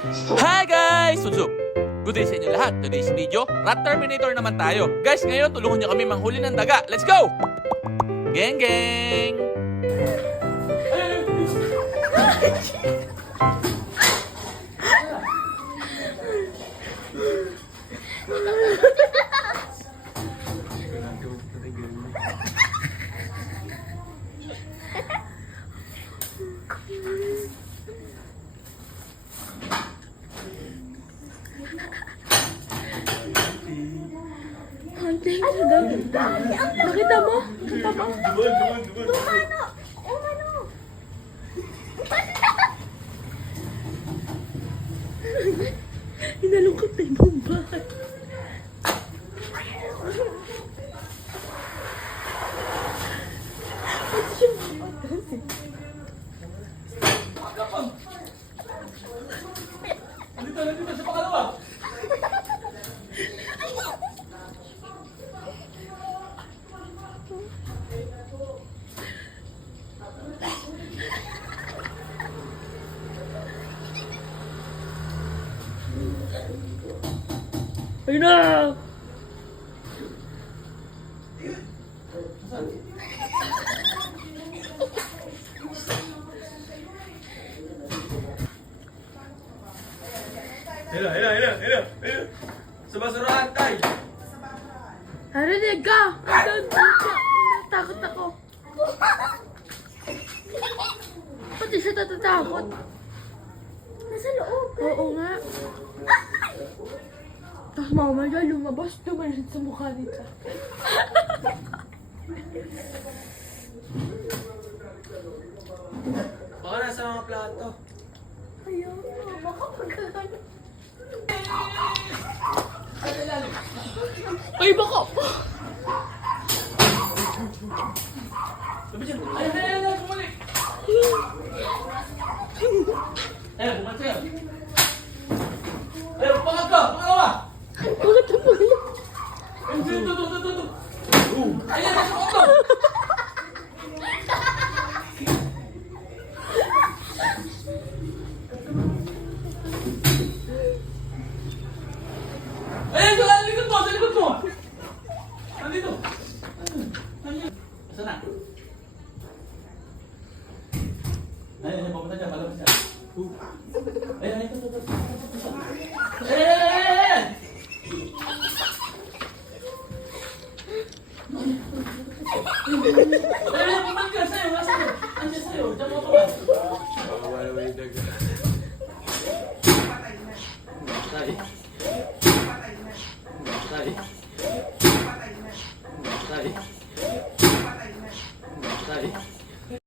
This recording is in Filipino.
Hi guys! What's up? Good day sa inyo lahat. Today's video, Rat Terminator naman tayo. Guys, ngayon tulungan nyo kami manghuli ng daga. Let's go! Geng geng! Hunting sa dagat. Nakita mo? Nakita mo? Umano! Umano! Inalungkot na yung bahay. Ba't siya mamatas? Nandito sa pangalawa. Ayun na! Hello. Sa basurahan tayo. Narinig ka! Andun ka! Natakot ako. Pati siya natatakot. Nasa loob. Oo nga. Tapos mamaya lumabas, tumalit sa mukha nito. Baka nasa mga plato. Ayaw, baka pagkakano. Ay, baka! Sabi dyan. Ay, bumalik. Bumalik sa'yo. Pangag ka! Pangalawa! Bakit tumalit? Ito. Ayan, nasa kondo! Ayan, sa likod mo! Nandito! Saan na? Ayan, papunta dyan, malabas dyan. Ayan, ito. Ayan! Ayan, pumunta ka sa'yo, nasaan? Andiyan sa'yo, dyan mo ka ba? Wala may daga. Ay.